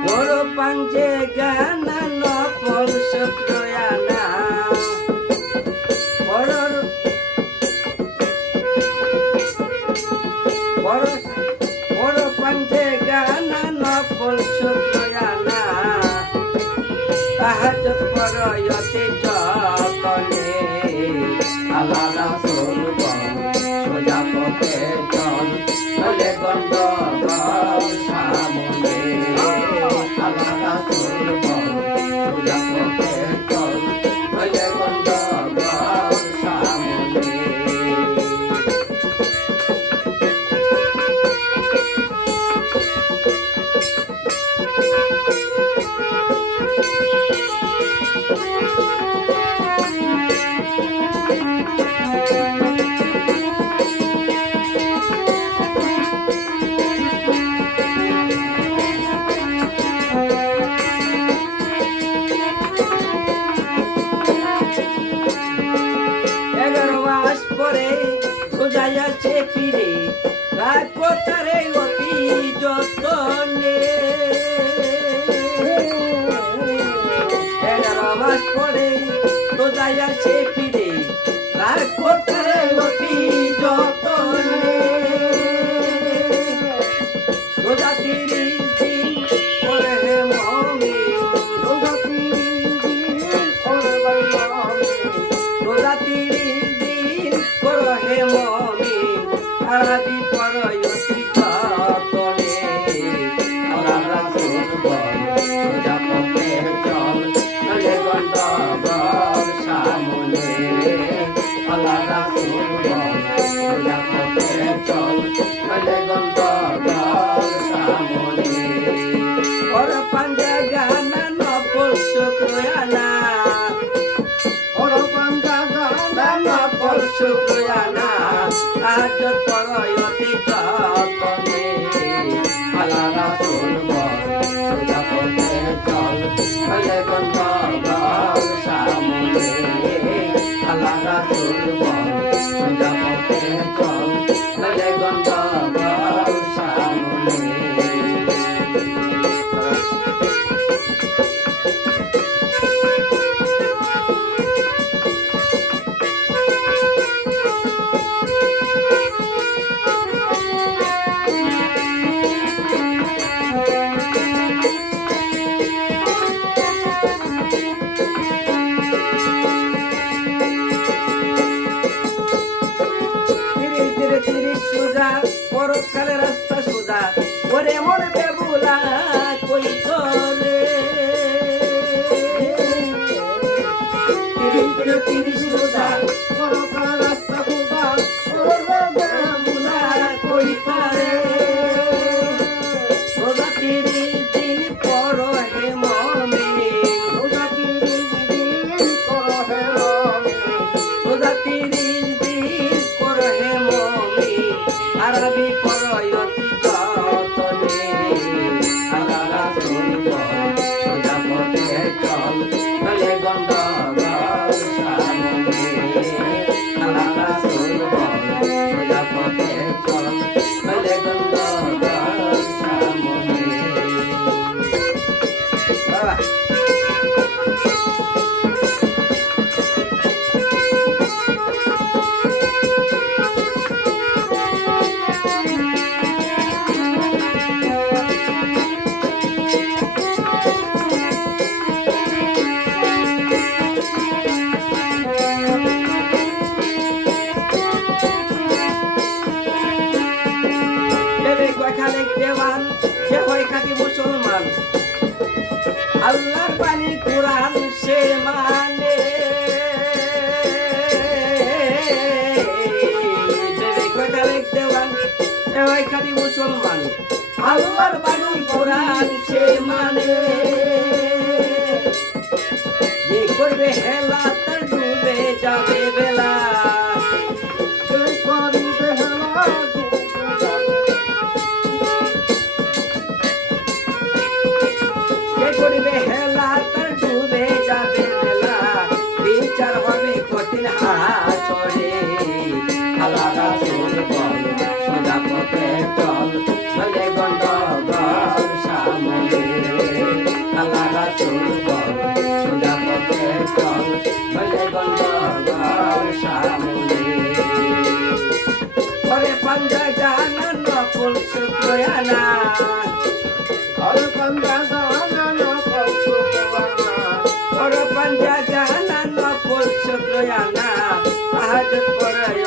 বড় পাঞ্জে গানা নকল শুক্রয়ানা বড় বড় বড় পাঞ্জে গানা নকল শুক্রয়ানা তাহাজ্জুদ পড়য়তে যতনে আল্লাহ রাসূল সোজা পথে চল নলে গন্ডগোল সামনে আল্লাহ রাসূল সোজা পথে চল নলে গন্ডগোল সামনে সে ফিরে রাখো তারে অতি যতনে 11 মাস পরে রোজায় সে ফিরে রাখো তারে অতি যতনে রোজা 30 দিন পরে মুমিন রোজা 30 দিন পরে রোজা 30 দিন পরে মুমিন আরবি পড়য়তি যতনে আল্লাহ রাসূল সোজা পথে চল নলে গন্ডগোল সামনে আল্লাহ রাসূল সোজা পথে চল নলে গন্ডগোল সামনে ওর পাঞ্জা গানা নকল শুক্রয়ানা ওর পাঞ্জা গানা নকল শুক্রয়ানা তাহাজ্জুদ পড়য়তে যতনে আল্লাহ রাসূল সোজা পথে চল নলে গন্ডগোল সামনে আল্লাহ রাসূল সোজা পথে চল নলে গন্ডগোল সামনে পরকালে রাস্তা সোজা ওরে মন বেবুলা কই তোরে 30 সোজা পরকালে রাস্তা সোজা ওরে বেবুলা কই তোরে রোজা 30 দিন পর হে মুমিন রোজা 30 দিন পর হে মুমিন রোজা 30 দিন পর হে মুমিন আরবি পড়য়তি যতনে আল্লাহ রাসূল সোজা পথে চল নলে গন্ডগোল সামনে আল্লাহ রাসূল সোজা পথে চল নলে গন্ডগোল সামনে বাবা দেওয়ান সে হয় খাঁটি মুসলমান আল্লাহর বাণী কুরআন সে মানে দেওয়ান সে হয় খাঁটি মুসলমান আল্লাহর বাণী কুরআন সে মানে যে করবে হেলা তার ডুবে যাবে বেলা করবে হেলা তার ডুবে যাবে বেলা বিচার হবে কঠিন হাসরে আল্লাহ রাসূল সোজা পথে চল নলে গন্ডগোল সামনে আসল বল সোজা পথে চল হলে গন্ডগোল সামনে ঘরে পাঞ্জা জানা নকল শুক্রয়ানা ঘরে পাঞ্জা জানা নকল শুক্রয়ানা ঘরে পাঞ্জা জানা নকল শুক্রয়ানা হাজত করে